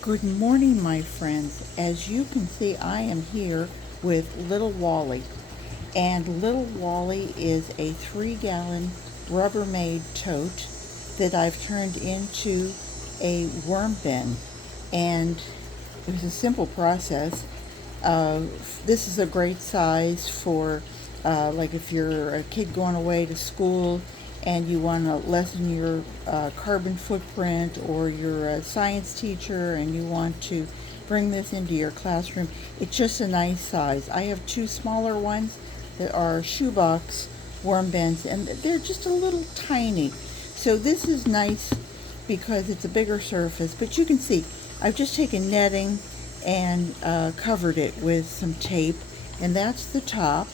Good morning, my friends. As you can see, I am here with little Wally. And little Wally is a 3-gallon Rubbermaid tote that I've turned into a worm bin. And it was a simple process. This is a great size for like if you're a kid going away to school and you want to lessen your carbon footprint, or you're a science teacher and you want to bring this into your classroom. It's just a nice size. I have two smaller ones that are shoebox worm bins, and they're just a little tiny. So this is nice because it's a bigger surface, but you can see I've just taken netting and covered it with some tape, and that's the top.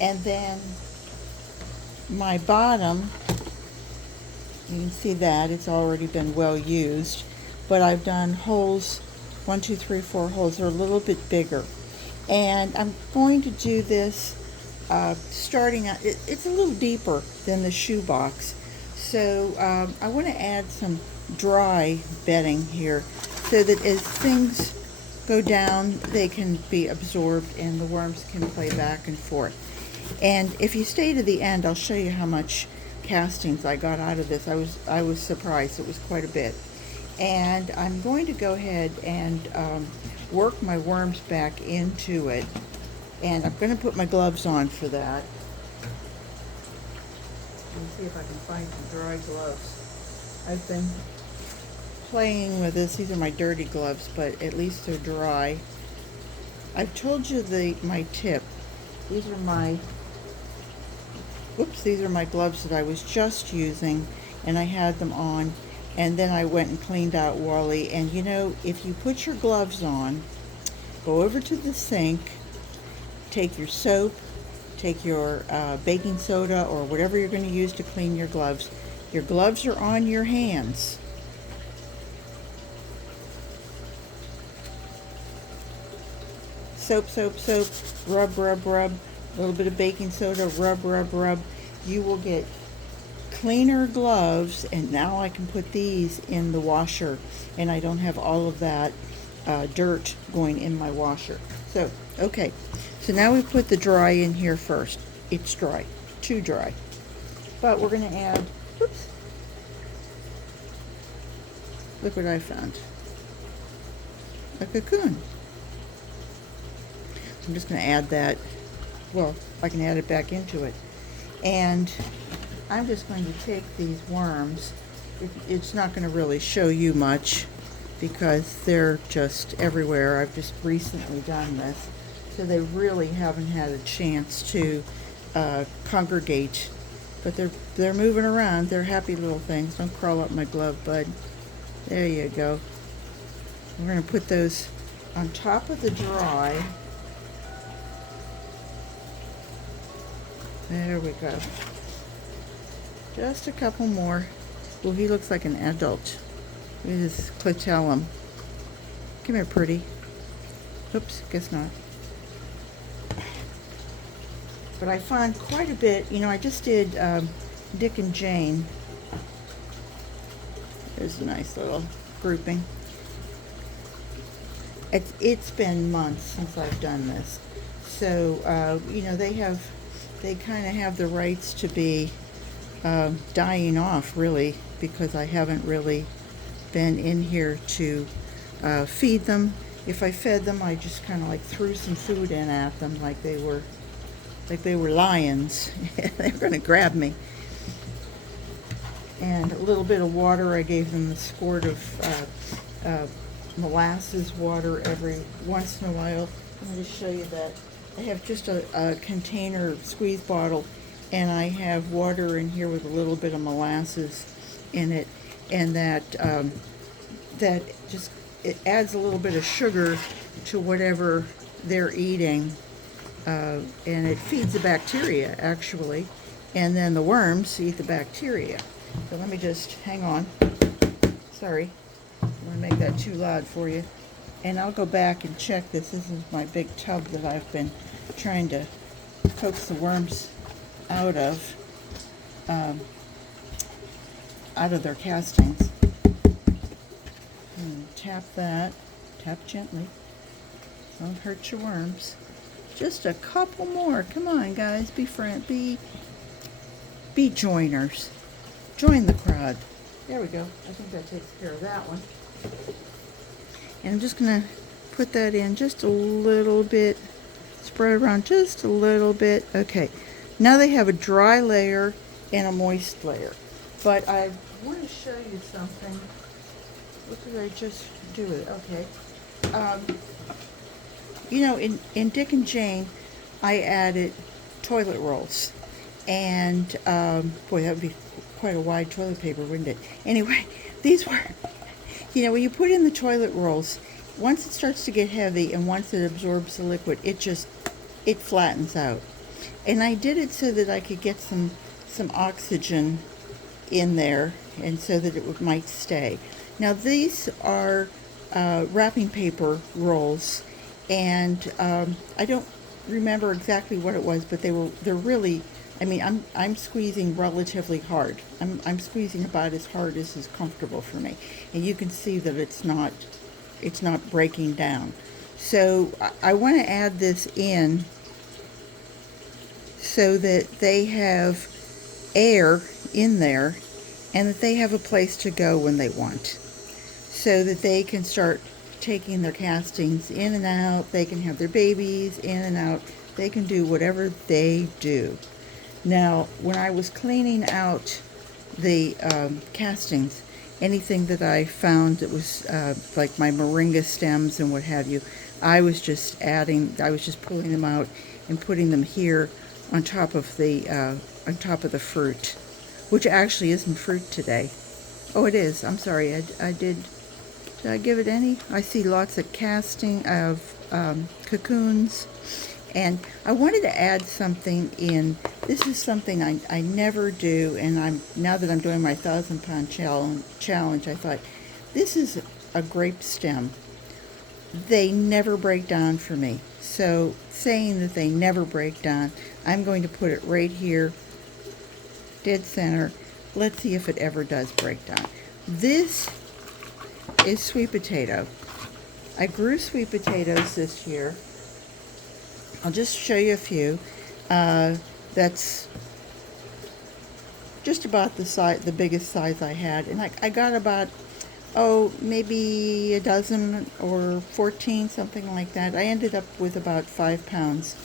And then my bottom, you can see that it's already been well used, but I've done holes, 1, 2, 3, 4 holes. They're a little bit bigger, and I'm going to do this starting out. It's a little deeper than the shoebox, so I want to add some dry bedding here so that as things go down, they can be absorbed and the worms can play back and forth. And if you stay to the end, I'll show you how much castings I got out of this. I was surprised. It was quite a bit. And I'm going to go ahead and work my worms back into it. And I'm going to put my gloves on for that. Let me see if I can find some dry gloves. I've been playing with this. These are my dirty gloves, but at least they're dry. I've told you my tip. These are my gloves that I was just using, and I had them on, and then I went and cleaned out Wally. And you know, if you put your gloves on, go over to the sink, take your soap, take your baking soda or whatever you're going to use to clean your gloves. Your gloves are on your hands. Soap, soap, soap, rub, rub, rub, a little bit of baking soda, rub, rub, rub. You will get cleaner gloves, and now I can put these in the washer, and I don't have all of that dirt going in my washer. So, okay, so now we put the dry in here first. It's dry, too dry. But we're going to add, whoops, look what I found, a cocoon. I'm just going to add that. Well, I can add it back into it. And I'm just going to take these worms. It's not going to really show you much because they're just everywhere. I've just recently done this, so they really haven't had a chance to congregate. But they're moving around. They're happy little things. Don't crawl up my glove, bud. There you go. We're going to put those on top of the dry. There we go. Just a couple more. Well, he looks like an adult. Look at his clitellum. Come here, pretty. Oops, guess not. But I found quite a bit. You know, I just did Dick and Jane. There's a nice little grouping. It's been months since I've done this. So, you know, they kind of have the rights to be dying off, really, because I haven't really been in here to feed them. If I fed them, I just kind of like threw some food in at them like they were lions. They were going to grab me. And a little bit of water. I gave them a squirt of molasses water every once in a while. Let me just show you that. I have just a container squeeze bottle, and I have water in here with a little bit of molasses in it, and that just, it adds a little bit of sugar to whatever they're eating, and it feeds the bacteria, actually, and then the worms eat the bacteria. So let me just, hang on. Sorry, I'm going to make that too loud for you. And I'll go back and check this. This is my big tub that I've been trying to coax the worms out of their castings. tap that. Tap gently. Don't hurt your worms. Just a couple more. Come on, guys. Be joiners. Join the crowd. There we go. I think that takes care of that one. And I'm just going to put that in just a little bit. Spread around just a little bit. Okay. Now they have a dry layer and a moist layer. But I want to show you something. What did I just do with it? Okay. You know, in Dick and Jane, I added toilet rolls. And, boy, that would be quite a wide toilet paper, wouldn't it? Anyway, these were, you know, when you put in the toilet rolls, once it starts to get heavy and once it absorbs the liquid, it flattens out. And I did it so that I could get some oxygen in there and so that it might stay. Now these are wrapping paper rolls, and I don't remember exactly what it was, but they're really, I mean, I'm squeezing relatively hard. I'm squeezing about as hard as is comfortable for me, and you can see that it's not breaking down. So I want to add this in so that they have air in there and that they have a place to go when they want, so that they can start taking their castings in and out. They can have their babies in and out. They can do whatever they do. Now, when I was cleaning out the castings, anything that I found that was like my moringa stems and what have you, I was just pulling them out and putting them here on top of the fruit, which actually isn't fruit today. Oh, it is. I'm sorry. Did I give it any? I see lots of casting of cocoons. And I wanted to add something in. This is something I never do, and now that I'm doing my 1,000-pound challenge, I thought, this is a grape stem. They never break down for me. So saying that they never break down, I'm going to put it right here, dead center. Let's see if it ever does break down. This is sweet potato. I grew sweet potatoes this year. I'll just show you a few. That's just about the biggest size I had, and I got about, maybe a dozen or 14, something like that. I ended up with about 5 pounds,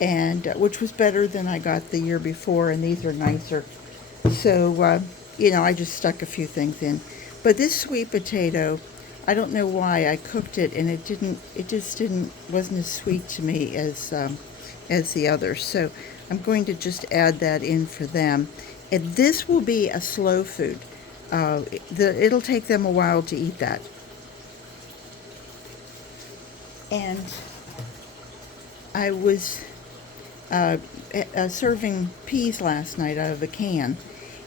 and which was better than I got the year before, and these are nicer. So, you know, I just stuck a few things in. But this sweet potato, I don't know why I cooked it, and wasn't as sweet to me as the others. So I'm going to just add that in for them. And this will be a slow food. It'll take them a while to eat that. And I was serving peas last night out of a can,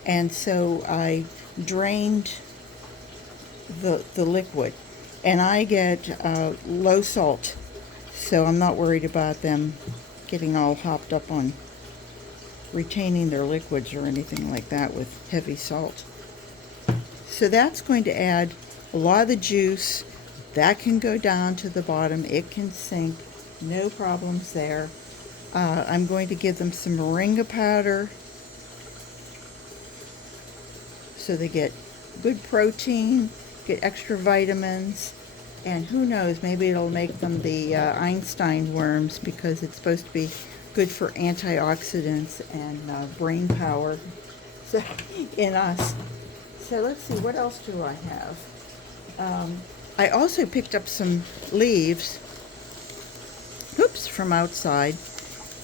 and so I drained the liquid, and I get low salt, so I'm not worried about them getting all hopped up on retaining their liquids or anything like that with heavy salt. So that's going to add a lot of the juice. That can go down to the bottom. It can sink. No problems there. I'm going to give them some moringa powder so they get good protein, get extra vitamins, and who knows, maybe it'll make them the Einstein worms, because it's supposed to be good for antioxidants and brain power in us. So let's see, what else do I have? I also picked up some leaves, from outside,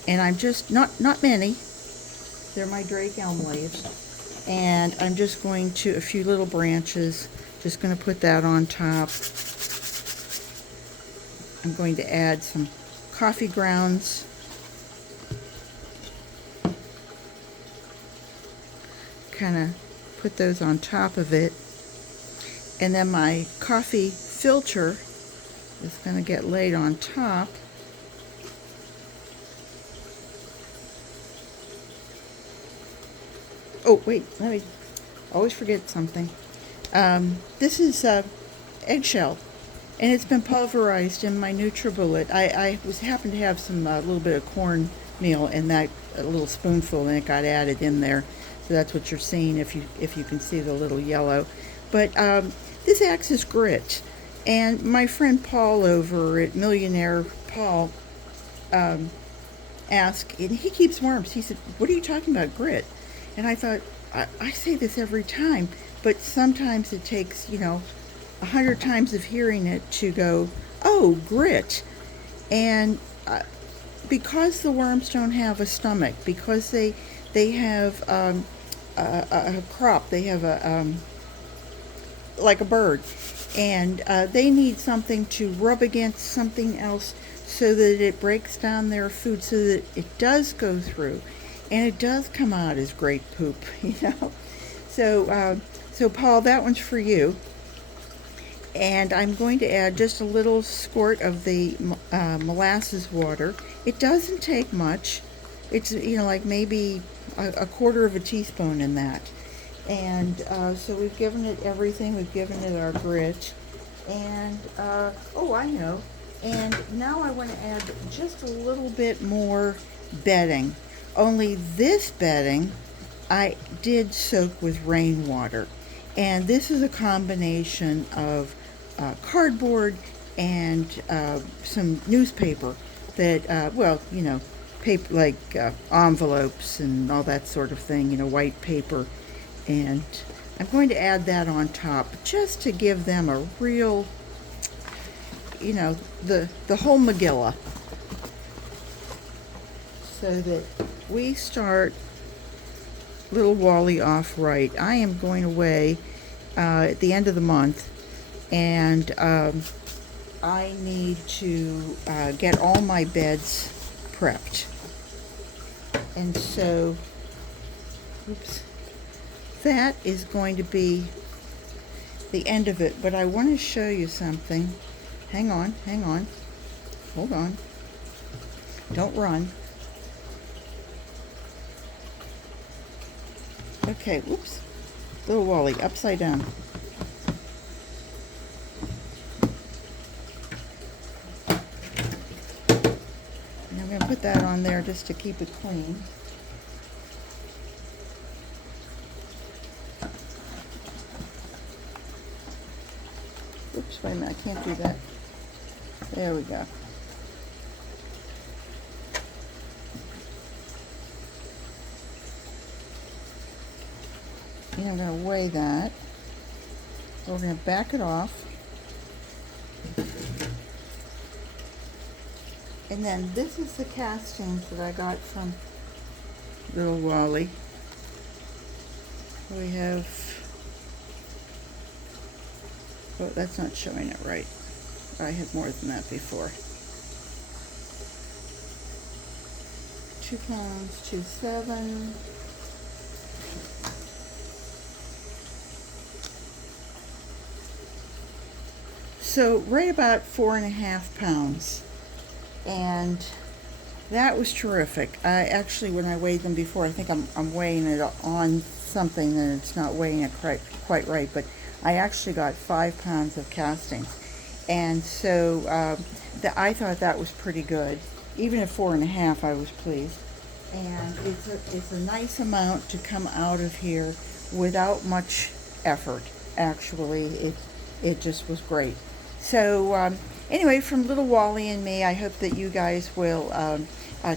and I'm just, not many, they're my Drake elm leaves, and I'm just going to, a few little branches, just going to put that on top. I'm going to add some coffee grounds. Kind of put those on top of it. And then my coffee filter is going to get laid on top. Oh, wait, always forget something. This is eggshell And it's been pulverized in my NutriBullet. I was happened to have some little bit of cornmeal in that a little spoonful, and it got added in there. So that's what you're seeing if you can see the little yellow. But this acts as grit. And my friend Paul over at Millionaire Paul asked, and he keeps worms. He said, "What are you talking about, grit?" And I thought, I say this every time, but sometimes it takes 100 times of hearing it to go, oh, grit. And because the worms don't have a stomach, because they have a crop, they have a like a bird, and they need something to rub against something else so that it breaks down their food, so that it does go through, and it does come out as great poop, So Paul, that one's for you. And I'm going to add just a little squirt of the molasses water. It doesn't take much. It's like maybe a quarter of a teaspoon in that. And so we've given it everything. We've given it our grit. And oh, I know. And now I want to add just a little bit more bedding. Only this bedding I did soak with rainwater. And this is a combination of cardboard and some newspaper that, paper like envelopes and all that sort of thing, white paper. And I'm going to add that on top just to give them a real, the whole Megillah. So that we start little Wally off right. I am going away at the end of the month, and I need to get all my beds prepped. And so, that is going to be the end of it. But I want to show you something. Hang on, hold on. Don't run. Okay, whoops. Little Wally, upside down. And I'm going to put that on there just to keep it clean. Oops, wait a minute, I can't do that. There we go. And I'm going to weigh that. So we're going to back it off. And then this is the castings that I got from little Wally. We have, oh, that's not showing it right. I had more than that before. 2 pounds, 2.7. So right about 4.5 pounds, and that was terrific. I actually, when I weighed them before, I think I'm weighing it on something and it's not weighing it quite right, but I actually got 5 pounds of castings, and so I thought that was pretty good. Even at 4.5, I was pleased, and it's a nice amount to come out of here without much effort. Actually, it just was great. So anyway, from little Wally and me, I hope that you guys will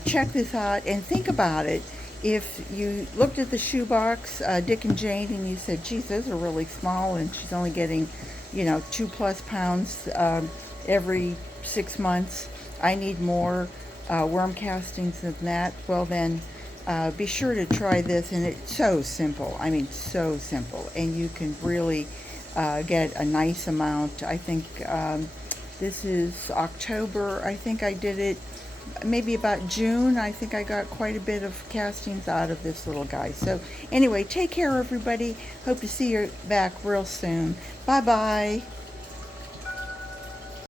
check this out and think about it. If you looked at the shoebox, Dick and Jane, and you said, geez, those are really small, and she's only getting, 2+ pounds every 6 months. I need more worm castings than that. Well, then be sure to try this, and it's so simple. I mean, so simple, and you can really get a nice amount. I think this is October. I think I did it maybe about June. I think I got quite a bit of castings out of this little guy. So anyway, take care, everybody. Hope to see you back real soon. Bye bye.